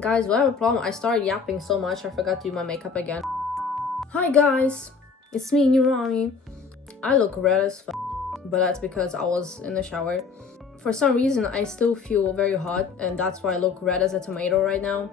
Guys, do I have a problem? I started yapping so much I forgot to do my makeup again. Hi guys, it's me, Nurani. I look red as f, but that's because I was in the shower. For some reason, I still feel very hot, and that's why I look red as a tomato right now.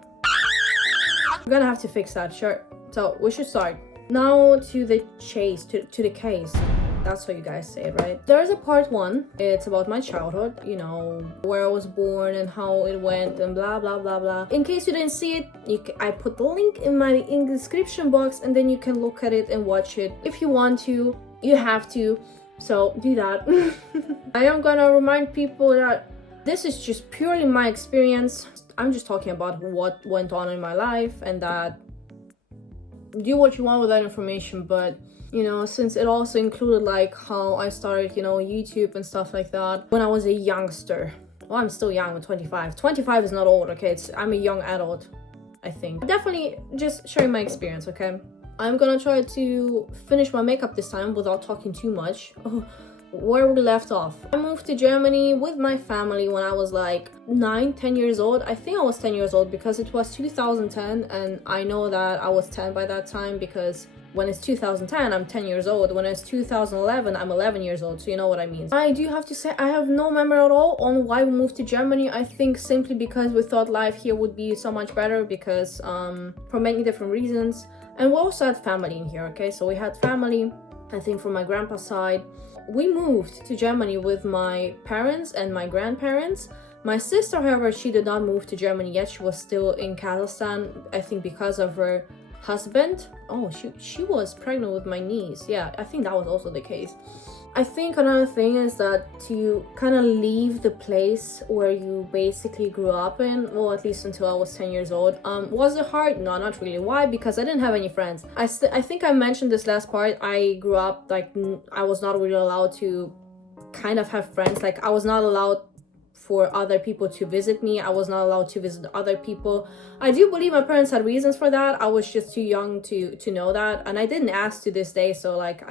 We're gonna have to fix that, sure. So we should start. Now to the chase, to the case. That's what you guys say, right? There's a part 1. It's about my childhood, you know, where I was born and how it went and blah blah blah blah. In case you didn't see it, I put the link in the description box, and then you can look at it and watch it. If you want to, you have to, so do that. I am gonna remind people that this is just purely my experience. I'm just talking about what went on in my life, and that do what you want with that information, but you know, since it also included like how I started, you know, YouTube and stuff like that when I was a youngster. Well, I'm still young, I'm 25. 25 is not old, okay? I'm a young adult, I think. Definitely just sharing my experience, okay? I'm gonna try to finish my makeup this time without talking too much. Where we left off. I moved to Germany with my family when I was like 9-10 years old. I think I was 10 years old because it was 2010, and I know that I was 10 by that time because when it's 2010, I'm 10 years old. When it's 2011, I'm 11 years old, so you know what I mean. I do have to say, I have no memory at all on why we moved to Germany. I think simply because we thought life here would be so much better because for many different reasons. And we also had family in here, okay? So we had family, I think from my grandpa's side. We moved to Germany with my parents and my grandparents. My sister, however, she did not move to Germany yet. She was still in Kazakhstan, I think because of her husband. Oh, she was pregnant with my niece. Yeah, I think that was also the case. I think another thing is that to kind of leave the place where you basically grew up in, well, at least until I was 10 years old, was it hard? No, not really. Why? Because I didn't have any friends. I think I mentioned this last part. I grew up like I was not really allowed to kind of have friends. Like I was not allowed for other people to visit me. I was not allowed to visit other people. I do believe my parents had reasons for that. I was just too young to know that, and I didn't ask to this day. So like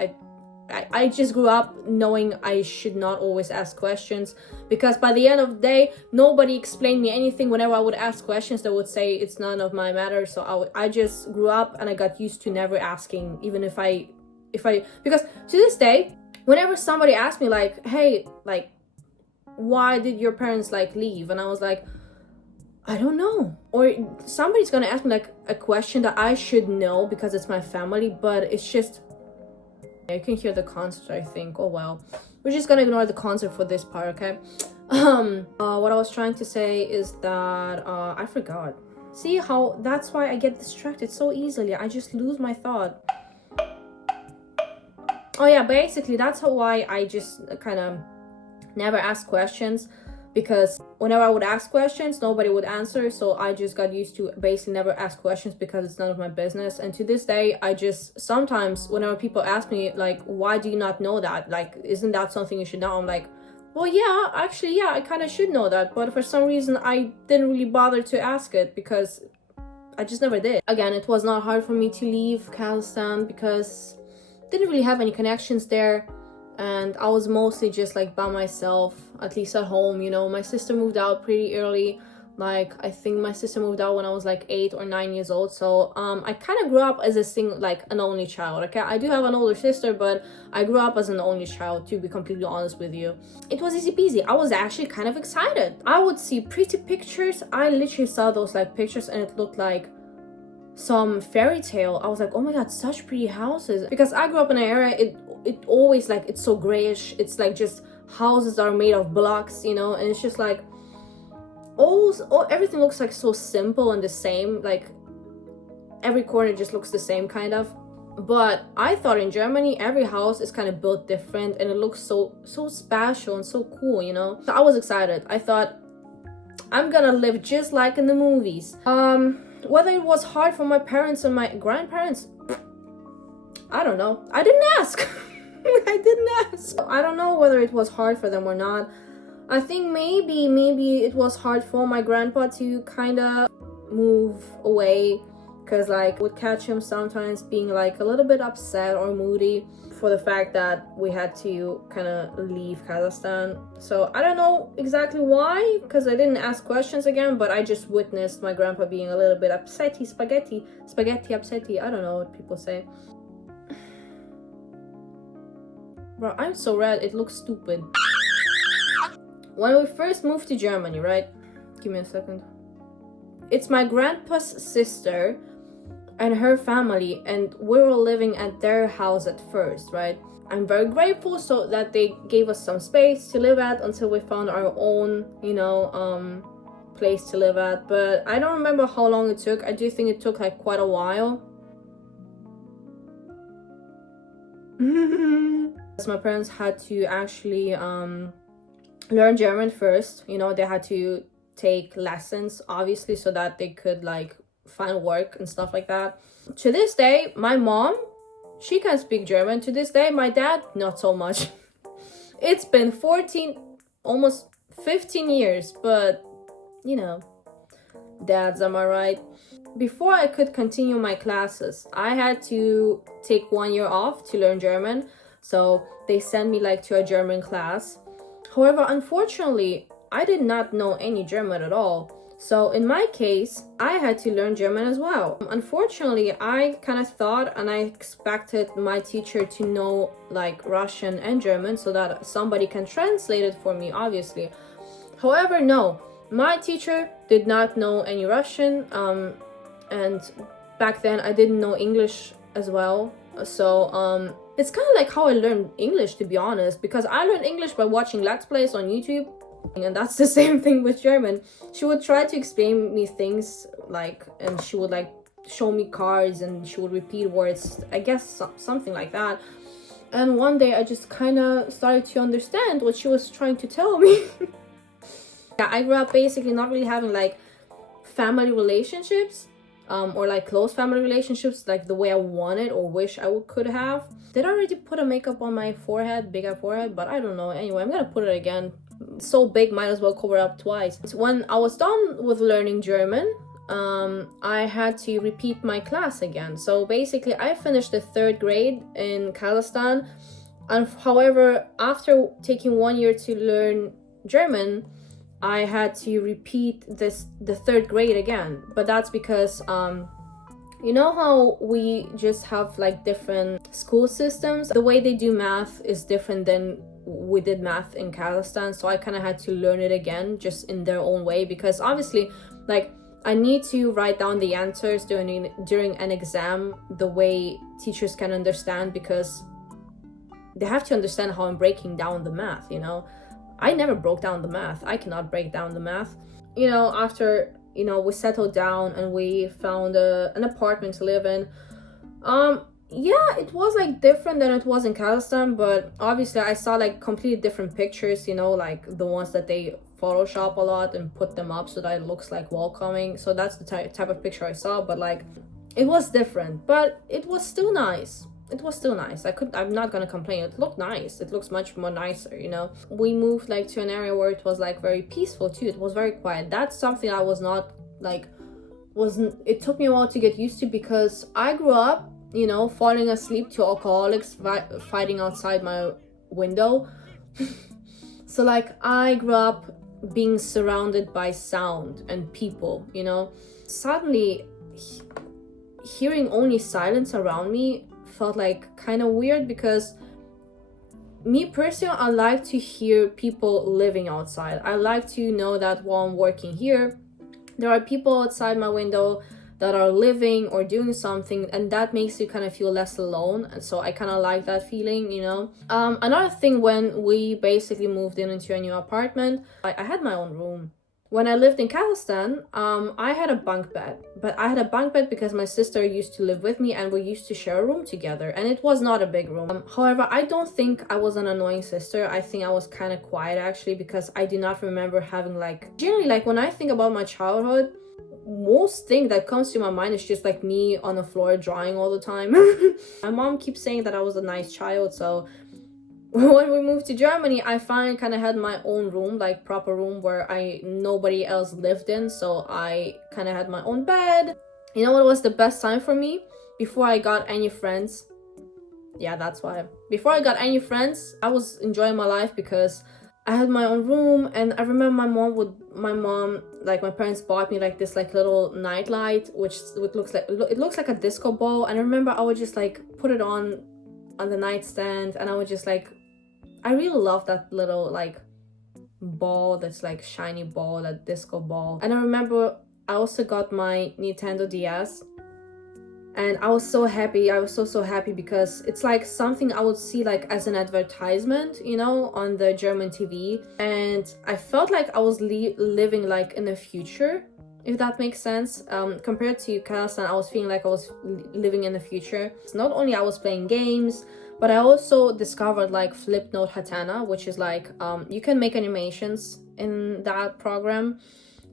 I just grew up knowing I should not always ask questions, because by the end of the day, nobody explained me anything. Whenever I would ask questions, they would say it's none of my matter. So I just grew up and I got used to never asking, even if I because to this day, whenever somebody asks me like, hey, like, why did your parents like leave? And I was like, I don't know. Or somebody's gonna ask me like a question that I should know because it's my family, but it's just, you can hear the concert, I think. Oh well, we're just gonna ignore the concert for this part, okay? What I was trying to say is that I forgot. See how that's why I get distracted so easily. I just lose my thought. Oh yeah, basically that's why I just kind of never ask questions, because whenever I would ask questions, nobody would answer. So I just got used to basically never ask questions because it's none of my business. And to this day, I just sometimes whenever people ask me like, why do you not know that? Like, isn't that something you should know? I'm like, well, yeah, actually, yeah, I kind of should know that. But for some reason, I didn't really bother to ask it because I just never did. Again, it was not hard for me to leave Kazakhstan because I didn't really have any connections there. And I was mostly just like by myself, at least at home, you know. My sister moved out pretty early. Like I think my sister moved out when I was like 8 or 9 years old. So I kind of grew up as like an only child. Okay, I do have an older sister, but I grew up as an only child, to be completely honest with you. It was easy peasy. I was actually kind of excited. I would see pretty pictures. I literally saw those like pictures and it looked like some fairy tale. I was like, oh my god, such pretty houses. Because I grew up in an area, it always like, it's so grayish. It's like just houses that are made of blocks, you know, and it's just like everything looks like so simple and the same. Like every corner just looks the same kind of. But I thought in Germany every house is kind of built different and it looks so special and so cool, you know. So I was excited. I thought I'm gonna live just like in the movies. Whether it was hard for my parents and my grandparents, I don't know. I didn't ask. I didn't ask. I don't know whether it was hard for them or not. I think maybe it was hard for my grandpa to kind of move away because like would catch him sometimes being like a little bit upset or moody for the fact that we had to kind of leave Kazakhstan. So I don't know exactly why, because I didn't ask questions again, but I just witnessed my grandpa being a little bit upsetty, spaghetti upsetty. I don't know what people say. Bro, I'm so red, it looks stupid. When we first moved to Germany, right? Give me a second. It's my grandpa's sister and her family, and we were living at their house at first, right? I'm very grateful so that they gave us some space to live at until we found our own, you know, place to live at. But I don't remember how long it took. I do think it took like quite a while. My parents had to actually learn German first. You know, they had to take lessons, obviously, so that they could like find work and stuff like that. To this day, my mom, she can speak German. To this day, my dad, not so much. It's been 14, almost 15 years, but you know, dads, am I right? Before I could continue my classes, I had to take 1 year off to learn German. So they sent me like to a German class. However, unfortunately, I did not know any German at all. So in my case, I had to learn German as well. Unfortunately, I kind of thought and I expected my teacher to know like Russian and German so that somebody can translate it for me, obviously. However, no, my teacher did not know any Russian, and back then I didn't know English as well. So it's kind of like how I learned English, to be honest, because I learned English by watching Let's Plays on YouTube. And that's the same thing with German. She would try to explain me things like, and she would like show me cards and she would repeat words, I guess something like that. And one day I just kind of started to understand what she was trying to tell me. Yeah, I grew up basically not really having like family relationships, or like close family relationships like the way I wanted or wish I could have. Did I already put a makeup on my forehead, bigger forehead? But I don't know. Anyway, I'm gonna put it again. So big, might as well cover up twice. When I was done with learning German, I had to repeat my class again. So basically I finished the 3rd grade in Kazakhstan, and however, after taking 1 year to learn German, I had to repeat the 3rd grade again. But that's because you know how we just have like different school systems? The way they do math is different than we did math in Kazakhstan, so I kind of had to learn it again just in their own way, because obviously like I need to write down the answers during an exam the way teachers can understand, because they have to understand how I'm breaking down the math, you know. I never broke down the math. I cannot break down the math. You know, after, you know, we settled down and we found an apartment to live in, yeah, it was like different than it was in Kazakhstan, but obviously I saw like completely different pictures, you know, like the ones that they Photoshop a lot and put them up so that it looks like welcoming. So that's the type of picture I saw, but like it was different, but it was still nice. It was still nice. I'm not gonna complain. It looked nice. It looks much more nicer, you know. We moved like to an area where it was like very peaceful too. It was very quiet. That's something I was not like, it took me a while to get used to, because I grew up, you know, falling asleep to alcoholics fighting outside my window. So like I grew up being surrounded by sound and people, you know. Suddenly hearing only silence around me felt like kind of weird, because me personally, I like to hear people living outside. I like to know that while I'm working here, there are people outside my window that are living or doing something, and that makes you kind of feel less alone. And so I kind of like that feeling, you know. Another thing, when we basically moved into a new apartment, I had my own room. When I lived in Kazakhstan, I had a bunk bed, but I had a bunk bed because my sister used to live with me and we used to share a room together, and it was not a big room. However, I don't think I was an annoying sister. I think I was kind of quiet actually, because I do not remember having like, generally like when I think about my childhood, most thing that comes to my mind is just like me on the floor drawing all the time. My mom keeps saying that I was a nice child, so when we moved to Germany, I finally kind of had my own room, like proper room where nobody else lived in. So I kind of had my own bed, You know what was the best time for me? Before I got any friends. Yeah, that's why. Before I got any friends, I was enjoying my life because I had my own room, and I remember my parents bought me like this like little night light, which looks like a disco ball. And I remember I would just like put it on the nightstand, and I would just like, I really love that little like ball, that's like shiny ball, that disco ball. And I remember I also got my Nintendo DS, and I was so happy. I was so happy because it's like something I would see like as an advertisement, you know, on the German TV, and I felt like I was living like in the future, if that makes sense. Compared to Kazakhstan, I was feeling like I was living in the future. So not only I was playing games, but I also discovered like Flipnote Hatana, which is like you can make animations in that program.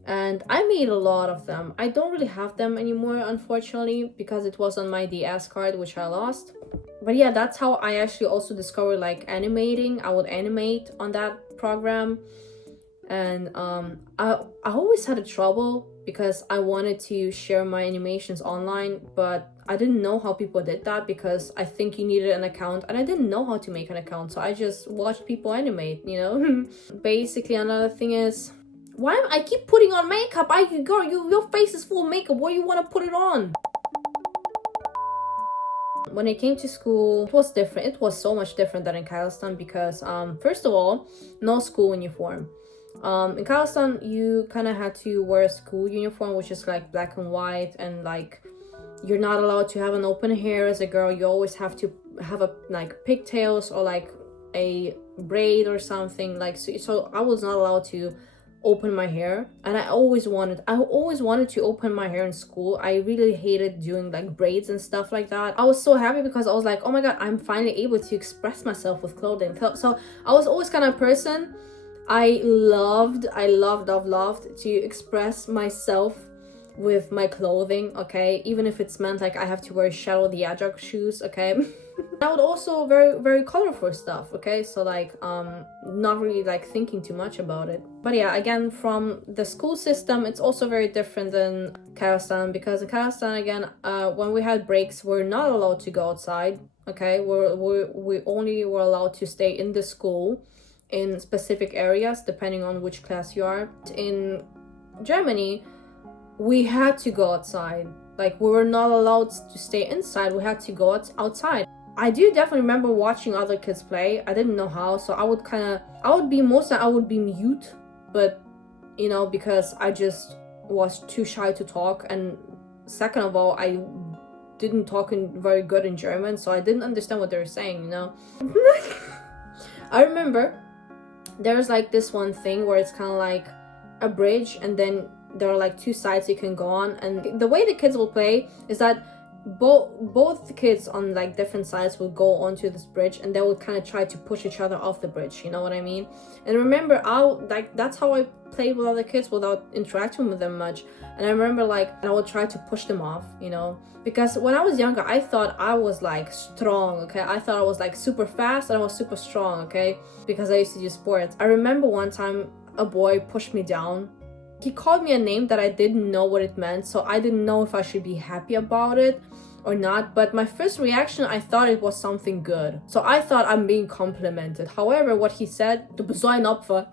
And I made a lot of them. I don't really have them anymore, unfortunately, because it was on my DS card, which I lost. But yeah, that's how I actually also discovered like animating. I would animate on that program. And I always had a trouble because I wanted to share my animations online, but I didn't know how people did that because I think you needed an account, and I didn't know how to make an account, so I just watched people animate, you know. Basically, another thing is, why am I keep putting on makeup? Girl, your face is full of makeup. Why you want to put it on? When it came to school, it was different. It was so much different than in Kazakhstan because, first of all, no school uniform. In Kazakhstan, you kind of had to wear a school uniform, which is like black and white, and like you're not allowed to have an open hair as a girl. You always have to have a like pigtails or like a braid or something. Like so I was not allowed to open my hair, and I always wanted to open my hair in school. I really hated doing like braids and stuff like that. I was so happy because I was like, oh my god, I'm finally able to express myself with clothing. So I was always kind of person, I loved to express myself with my clothing, okay, even if it's meant like I have to wear Shadow the Hedgehog shoes, okay. I would also very colorful stuff, okay, so like not really like thinking too much about it. But yeah, again, from the school system, it's also very different than Kazakhstan, because in Kazakhstan, again, when we had breaks, we're not allowed to go outside, okay. We only were allowed to stay in the school in specific areas depending on which class you are. In Germany, we had to go outside. Like, we were not allowed to stay inside. We had to go outside. I do definitely remember watching other kids play. I didn't know how, so I would be mute, but you know, because I just was too shy to talk, and second of all, I didn't talk very good in German, so I didn't understand what they were saying, you know. I remember there's like this one thing where it's kind of like a bridge, and then there are like two sides you can go on, and the way the kids will play is that both the kids on like different sides will go onto this bridge, and they will kind of try to push each other off the bridge, you know what I mean? And remember, that's how I played with other kids without interacting with them much. And I remember like I would try to push them off, you know, because when I was younger, I thought I was like strong, okay. I thought I was like super fast and I was super strong, okay, because I used to do sports. I remember one time a boy pushed me down. He called me a name that I didn't know what it meant, so I didn't know if I should be happy about it or not. But my first reaction, I thought it was something good, so I thought I'm being complimented. However, what he said, "Du bist so ein Opfer."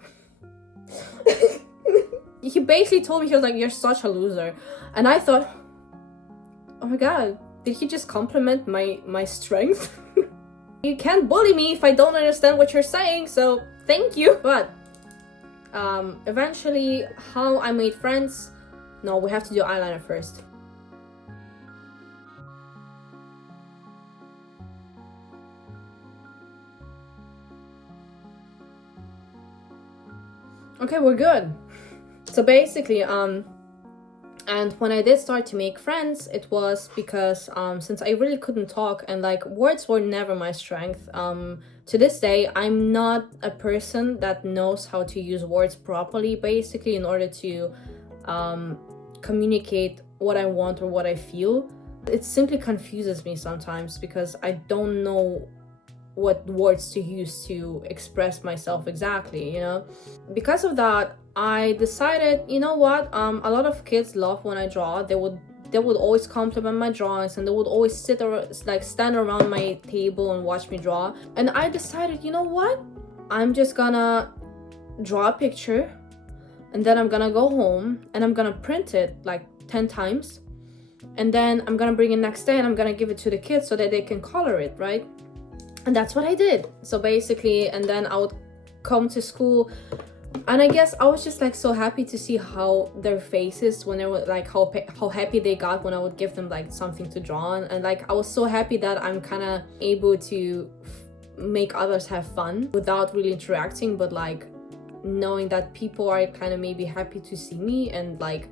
He basically told me, he was like, "You're such a loser," and I thought, oh my god, did he just compliment my strength? You can't bully me if I don't understand what you're saying, so thank you. But eventually, how I made friends, no, we have to do eyeliner first. Okay, we're good. So basically, and when I did start to make friends, it was because since I really couldn't talk, and like words were never my strength. To this day, I'm not a person that knows how to use words properly, basically, in order to communicate what I want or what I feel. It simply confuses me sometimes because I don't know what words to use to express myself exactly, you know. Because of that, I decided, you know what, a lot of kids love when I draw. They would they would always compliment my drawings, and they would always stand around my table and watch me draw. And I decided, you know what, I'm just gonna draw a picture, and then I'm gonna go home and I'm gonna print it like 10 times, and then I'm gonna bring it next day and I'm gonna give it to the kids so that they can color it, right? And that's what I did. So basically, and then I would come to school, and I guess I was just like so happy to see how their faces, when they were like how happy they got when I would give them like something to draw on. And like I was so happy that I'm kind of able to make others have fun without really interacting, but like knowing that people are kind of maybe happy to see me and like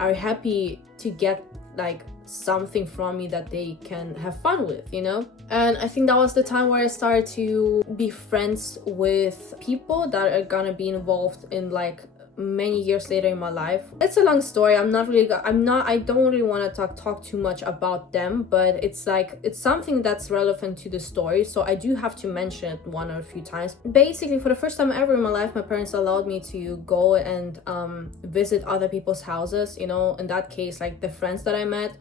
are happy to get like something from me that they can have fun with, you know? And I think that was the time where I started to be friends with people that are gonna be involved in like many years later in my life. It's a long story. I don't really want to talk too much about them, but it's like it's something that's relevant to the story, so I do have to mention it one or a few times. Basically, for the first time ever in my life, my parents allowed me to go and visit other people's houses, you know, in that case like the friends that I met,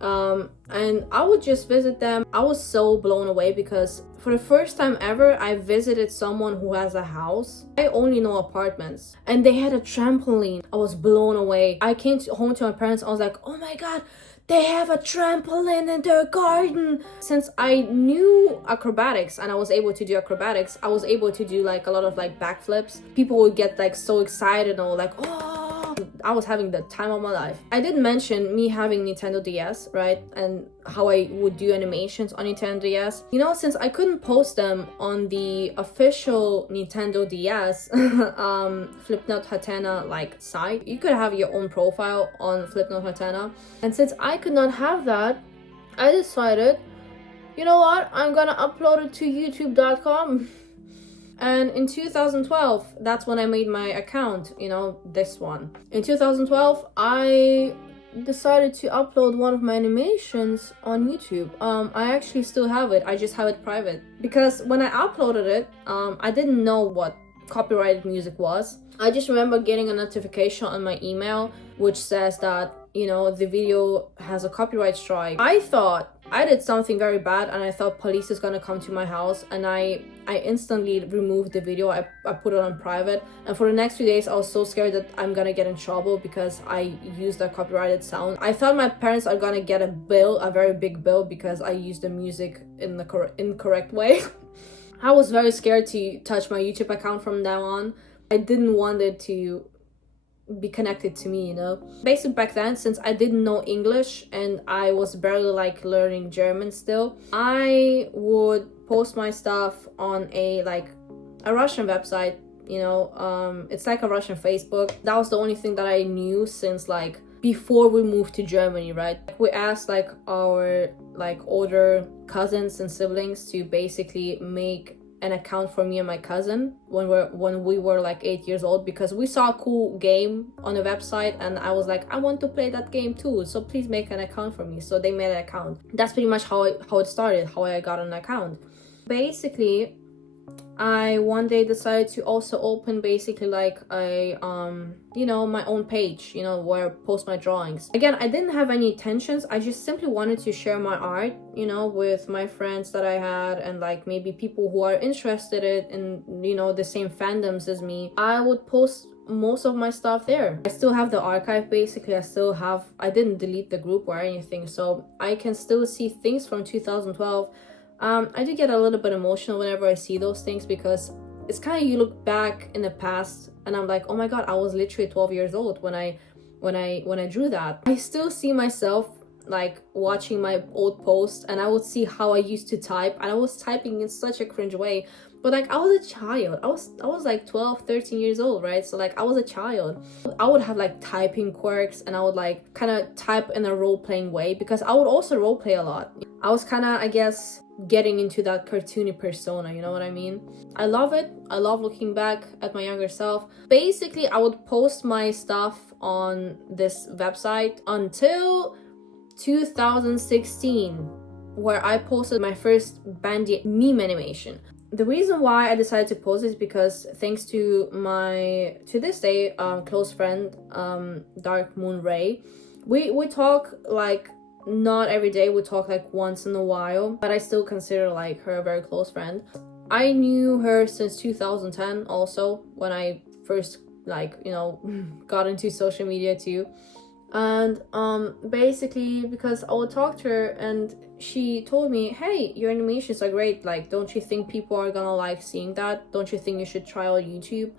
and I would just visit them. I was so blown away because for the first time ever, I visited someone who has a house. I only know apartments, and they had a trampoline. I was blown away. I came home to my parents. I was like, oh my god, they have a trampoline in their garden. Since I knew acrobatics and I was able to do acrobatics, I was able to do like a lot of like backflips. People would get like so excited and were like, oh, I was having the time of my life. I did mention me having Nintendo DS, right? And how I would do animations on Nintendo DS. You know, since I couldn't post them on the official Nintendo DS Flipnote Hatena like site, you could have your own profile on Flipnote Hatena. And since I could not have that, I decided, you know what, I'm gonna upload it to youtube.com. And in 2012, that's when I made my account, you know, this one. In 2012, I decided to upload one of my animations on YouTube. I actually still have it. I just have it private. Because when I uploaded it, I didn't know what copyrighted music was. I just remember getting a notification on my email which says that, you know, the video has a copyright strike. I thought I did something very bad, and I thought police is gonna come to my house, and I instantly removed the video. I put it on private, and for the next few days I was so scared that I'm gonna get in trouble because I used a copyrighted sound. I thought my parents are gonna get a bill, a very big bill, because I used the music in the incorrect way. I was very scared to touch my YouTube account from now on. I didn't want it to be connected to me, you know. Basically back then, since I didn't know English and I was barely like learning German still, I would post my stuff on a Russian website, you know. It's like a Russian Facebook. That was the only thing that I knew since like before we moved to Germany, right? We asked like our like older cousins and siblings to basically make an account for me and my cousin when we were like 8 years old, because we saw a cool game on the website and I was like, I want to play that game too, so please make an account for me. So they made an account. That's pretty much how it started, how I got an account. Basically, I one day decided to also open basically like a you know, my own page, you know, where I post my drawings. Again, I didn't have any intentions. I just simply wanted to share my art, you know, with my friends that I had, and like maybe people who are interested in, you know, the same fandoms as me. I would post most of my stuff there. I still have the archive. Basically, I didn't delete the group or anything, so I can still see things from 2012. I do get a little bit emotional whenever I see those things, because it's kind of, you look back in the past and I'm like, oh my god, I was literally 12 years old when I drew that. I still see myself like watching my old posts, and I would see how I used to type, and I was typing in such a cringe way, but like I was a child. I was like 12, 13 years old, right? So like I was a child. I would have like typing quirks, and I would like kind of type in a role-playing way, because I would also role-play a lot. I was kind of, I guess, getting into that cartoony persona, you know what I mean? I love it. I love looking back at my younger self. Basically, I would post my stuff on this website until 2016, where I posted my first Bandy meme animation. The reason why I decided to post is because thanks to my, to this day, close friend, Dark Moon Ray, we talk like not every day, we talk like once in a while, but I still consider like her a very close friend. I knew her since 2010 also, when I first like, you know, got into social media too. And basically because I would talk to her and she told me, hey, your animations are great, like don't you think people are gonna like seeing that? Don't you think you should try out YouTube?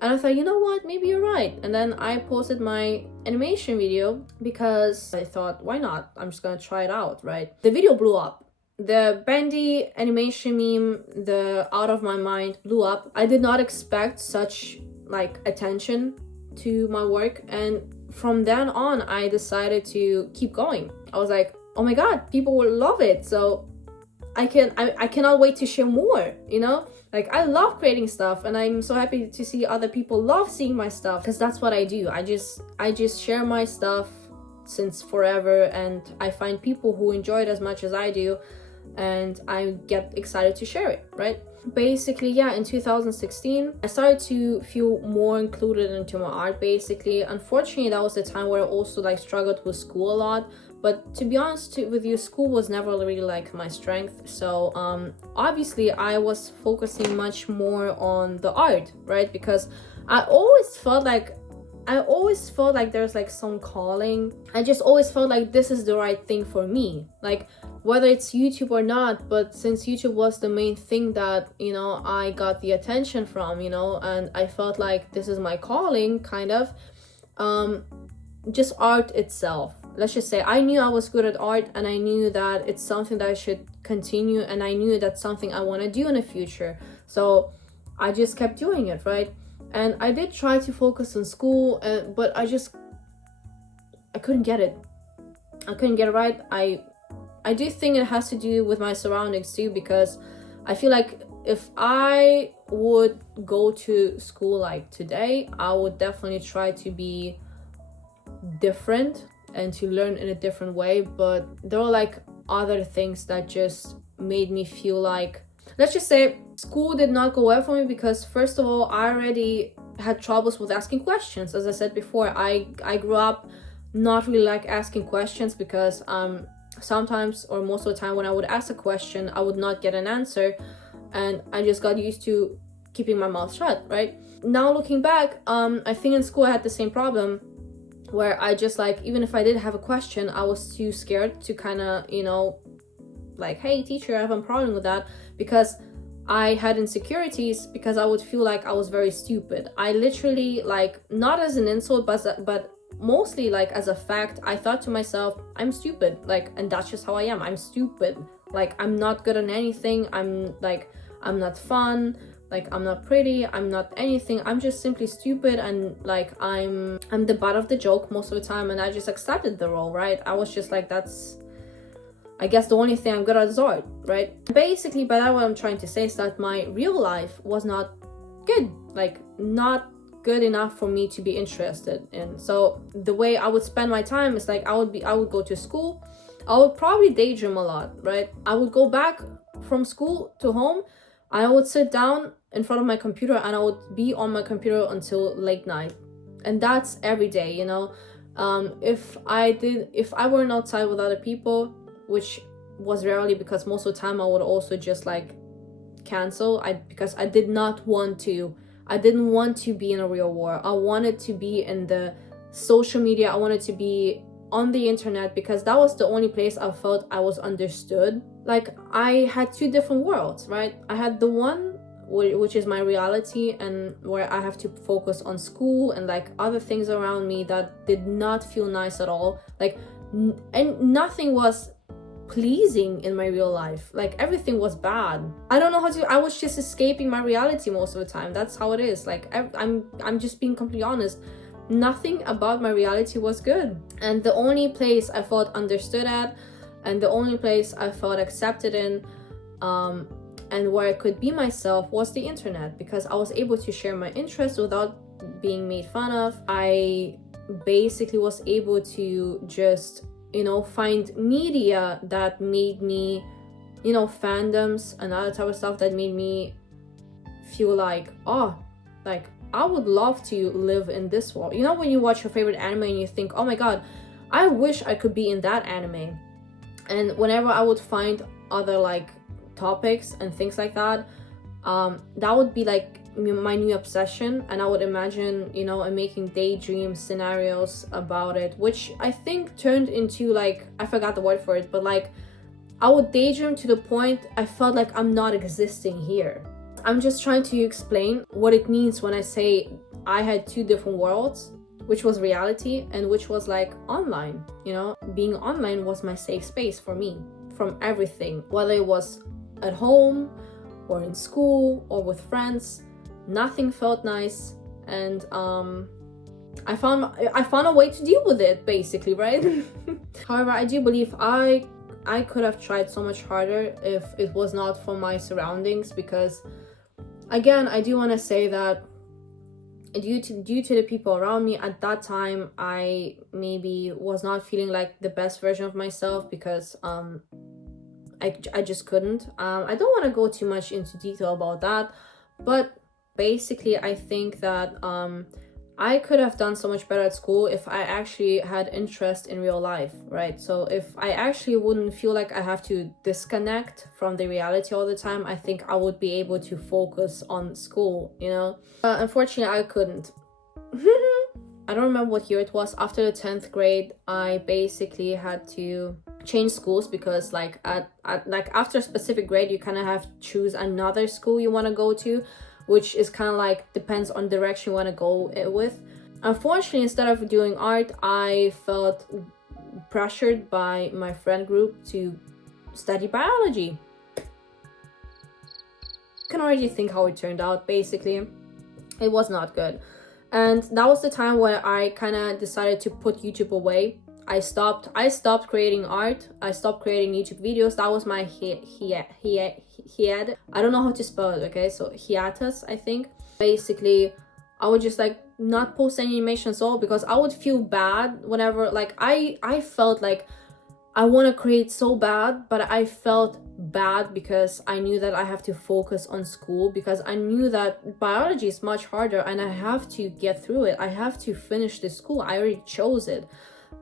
And I thought, you know what, maybe you're right. And then I posted my animation video because I thought, why not? I'm just gonna try it out, right? The video blew up. The bendy animation meme, the out of my mind, blew up. I did not expect such like attention to my work, and from then on I decided to keep going. I was like, oh my god, people will love it, so I cannot wait to share more, you know? Like I love creating stuff, and I'm so happy to see other people love seeing my stuff, because that's what I do. I just share my stuff since forever, and I find people who enjoy it as much as I do, and I get excited to share it, right? Basically, yeah, in 2016 I started to feel more included into my art. Basically, unfortunately, that was the time where I also like struggled with school a lot. But to be honest with you, school was never really like my strength. So obviously I was focusing much more on the art, right? Because I always felt like there's like some calling. I just always felt like this is the right thing for me, like whether it's YouTube or not. But since YouTube was the main thing that, you know, I got the attention from, you know, and I felt like this is my calling, kind of, just art itself. Let's just say I knew I was good at art, and I knew that it's something that I should continue, and I knew that's something I want to do in the future. So I just kept doing it, right? And I did try to focus on school, but I couldn't get it. I couldn't get it right. I do think it has to do with my surroundings too, because I feel like if I would go to school like today, I would definitely try to be different and to learn in a different way. But there were like other things that just made me feel like, let's just say, school did not go well for me, because first of all, I already had troubles with asking questions. As I said before, I grew up not really like asking questions, because sometimes, or most of the time, when I would ask a question, I would not get an answer, and I just got used to keeping my mouth shut, right? Now looking back, I think in school I had the same problem, where I just like, even if I did have a question, I was too scared to kind of, you know, like, hey teacher, I have a problem with that, because I had insecurities, because I would feel like I was very stupid. I literally, like, not as an insult, but mostly like as a fact, I thought to myself, I'm stupid, like, and that's just how I am. I'm stupid, like I'm not good at anything. I'm not fun, like I'm not pretty, I'm not anything. I'm just simply stupid, and like I'm the butt of the joke most of the time, and I just accepted the role, right? I was just like, that's, I guess, the only thing I'm good at is art, right? Basically, by that, what I'm trying to say is that my real life was not good, like not good enough for me to be interested in. So the way I would spend my time is like, I would go to school, I would probably daydream a lot, right? I would go back from school to home, I would sit down in front of my computer, and I would be on my computer until late night. And that's every day, you know. If I weren't outside with other people, which was rarely, because most of the time I would also just like cancel, because I didn't want to be in a real war. I wanted to be in the social media, I wanted to be on the internet, because that was the only place I felt I was understood. Like I had two different worlds, right? I had the one which is my reality, and where I have to focus on school and like other things around me that did not feel nice at all, like and nothing was pleasing in my real life, like everything was bad. I don't know how to, I was just escaping my reality most of the time. That's how it is. Like I'm just being completely honest, nothing about my reality was good. And the only place I felt understood at, and the only place I felt accepted in, and where I could be myself, was the internet, because I was able to share my interests without being made fun of. I basically was able to just, you know, find media that made me, you know, fandoms and other type of stuff that made me feel like, oh, like I would love to live in this world. You know, when you watch your favorite anime and you think, oh my god, I wish I could be in that anime. And whenever I would find other like topics and things like that, that would be like my new obsession, and I would imagine, you know, and making daydream scenarios about it, which I think turned into like, I forgot the word for it, but like I would daydream to the point I felt like I'm not existing here. I'm just trying to explain what it means when I say I had two different worlds, which was reality and which was like online. You know, being online was my safe space for me from everything, whether it was at home or in school or with friends. Nothing felt nice, and I found a way to deal with it, basically, right? However, I do believe I could have tried so much harder if it was not for my surroundings, because again, I do want to say that due to the people around me at that time, I maybe was not feeling like the best version of myself, because I just couldn't. I don't want to go too much into detail about that, but basically I think that I could have done so much better at school if I actually had interest in real life, right? So if I actually wouldn't feel like I have to disconnect from the reality all the time, I think I would be able to focus on school, you know? Unfortunately, I couldn't. I don't remember what year it was. After the 10th grade, I basically had to change schools, because like at like after a specific grade, you kind of have to choose another school you want to go to, which is kind of like depends on direction you want to go with. Unfortunately, instead of doing art, I felt pressured by my friend group to study biology. You can already think how it turned out. Basically, it was not good. And that was the time where I kind of decided to put YouTube away. I stopped creating art. I stopped creating YouTube videos. That was my I don't know how to spell it, okay? So hiatus, I think. Basically, I would just like not post any animations at all, because I would feel bad whenever like I felt like I want to create so bad, but I felt bad because I knew that I have to focus on school, because I knew that biology is much harder and I have to get through it. I have to finish the school. I already chose it.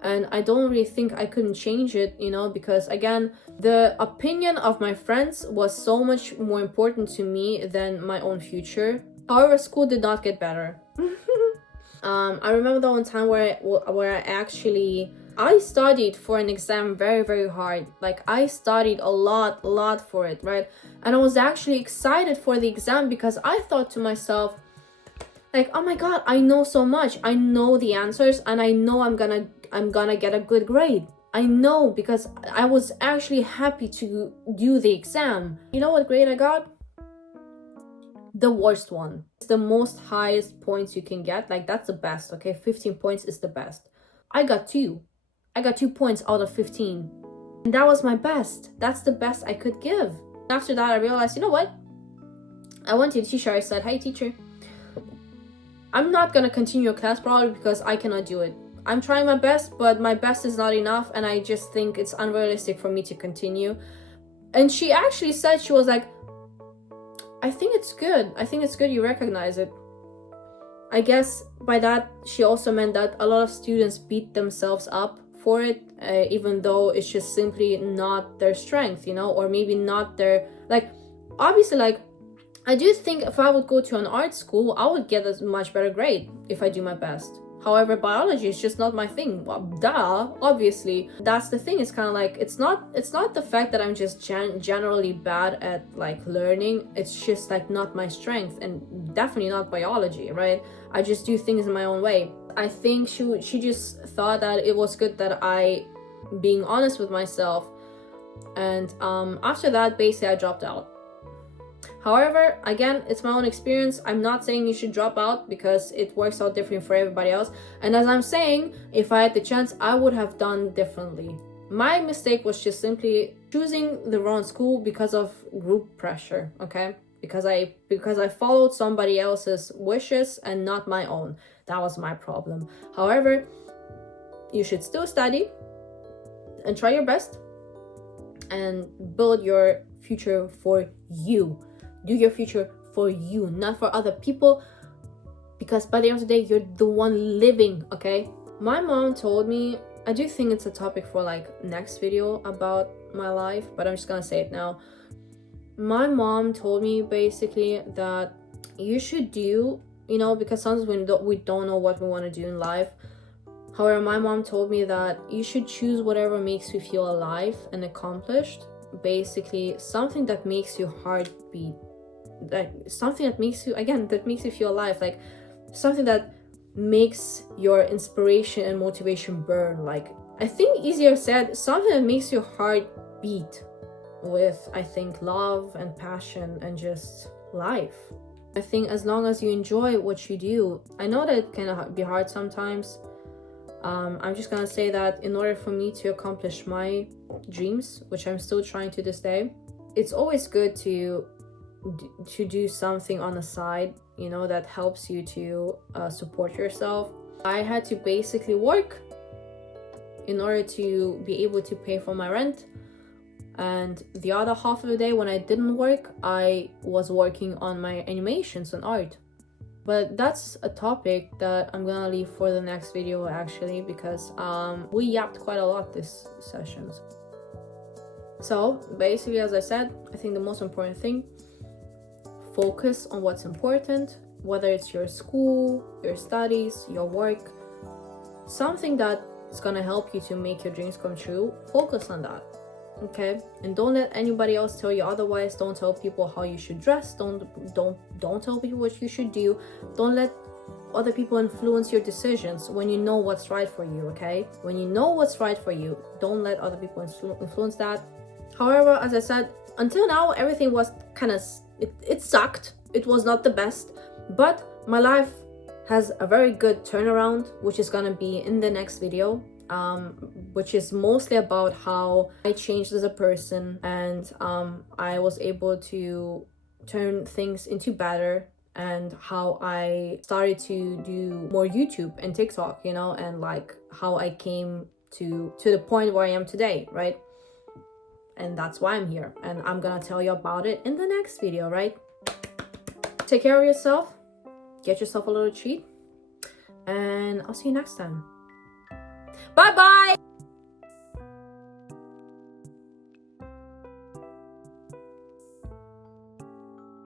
And I don't really think I couldn't change it, you know, because again, the opinion of my friends was so much more important to me than my own future. However, school did not get better. I remember that one time where I studied for an exam very, very hard. Like I studied a lot for it, right? And I was actually excited for the exam, because I thought to myself, like, oh my god, I know so much. I know the answers, and I know I'm gonna get a good grade. I know, because I was actually happy to do the exam. You know what grade I got? The worst one. It's the most highest points you can get. Like that's the best, okay? 15 points is the best. I got 2 points out of 15. And that was my best. That's the best I could give. After that, I realized, you know what? I went to the teacher. I said, hey teacher, I'm not gonna continue your class probably because I cannot do it. I'm trying my best, but my best is not enough, and I just think it's unrealistic for me to continue. And she actually said, she was like, I think it's good. I think it's good you recognize it. I guess by that, she also meant that a lot of students beat themselves up for it, even though it's just simply not their strength, you know, or maybe not their, like, obviously, like, I do think if I would go to an art school, I would get a much better grade if I do my best. However, biology is just not my thing. Well, duh, obviously. That's the thing. It's kind of like, it's not the fact that I'm just generally bad at like learning. It's just like not my strength, and definitely not biology, right? I just do things in my own way. I think she just thought that it was good that I being honest with myself. And after that, basically I dropped out. However, again, it's my own experience. I'm not saying you should drop out because it works out different for everybody else. And as I'm saying, if I had the chance, I would have done differently. My mistake was just simply choosing the wrong school because of group pressure, okay? Because I followed somebody else's wishes and not my own. That was my problem. However, you should still study and try your best and build your future for you. Do your future for you, not for other people, because by the end of the day, you're the one living, okay? My mom told me I do think it's a topic for like next video about my life, but I'm just gonna say it now. My mom told me basically that you should do, you know, because sometimes we don't know what we want to do in life. However, my mom told me that you should choose whatever makes you feel alive and accomplished. Basically, something that makes your heart beat, like something that makes you, again, that makes you feel alive, like something that makes your inspiration and motivation burn. Like, I think easier said, something that makes your heart beat with, I think, love and passion and just life. I think as long as you enjoy what you do, I know that it can be hard sometimes. I'm just gonna say that in order for me to accomplish my dreams, which I'm still trying to this day, it's always good to do something on the side, you know, that helps you to support yourself. I had to basically work in order to be able to pay for my rent, and the other half of the day when I didn't work, I was working on my animations and art. But that's a topic that I'm gonna leave for the next video actually, because we yapped quite a lot this sessions. So basically, as I said, I think the most important thing, focus on what's important, whether it's your school, your studies, your work, something that is gonna help you to make your dreams come true. Focus on that, okay? And don't let anybody else tell you otherwise. Don't tell people how you should dress. Don't tell people what you should do. Don't let other people influence your decisions when you know what's right for you, okay? When you know what's right for you, don't let other people influence that. However, as I said, until now everything was kind of, it sucked. It was not the best, but my life has a very good turnaround, which is gonna be in the next video, which is mostly about how I changed as a person, and I was able to turn things into better, and how I started to do more YouTube and TikTok, you know, and like how I came to the point where I am today, right? And that's why I'm here, and I'm gonna tell you about it in the next video, right? Take care of yourself, get yourself a little treat, and I'll see you next time. Bye bye.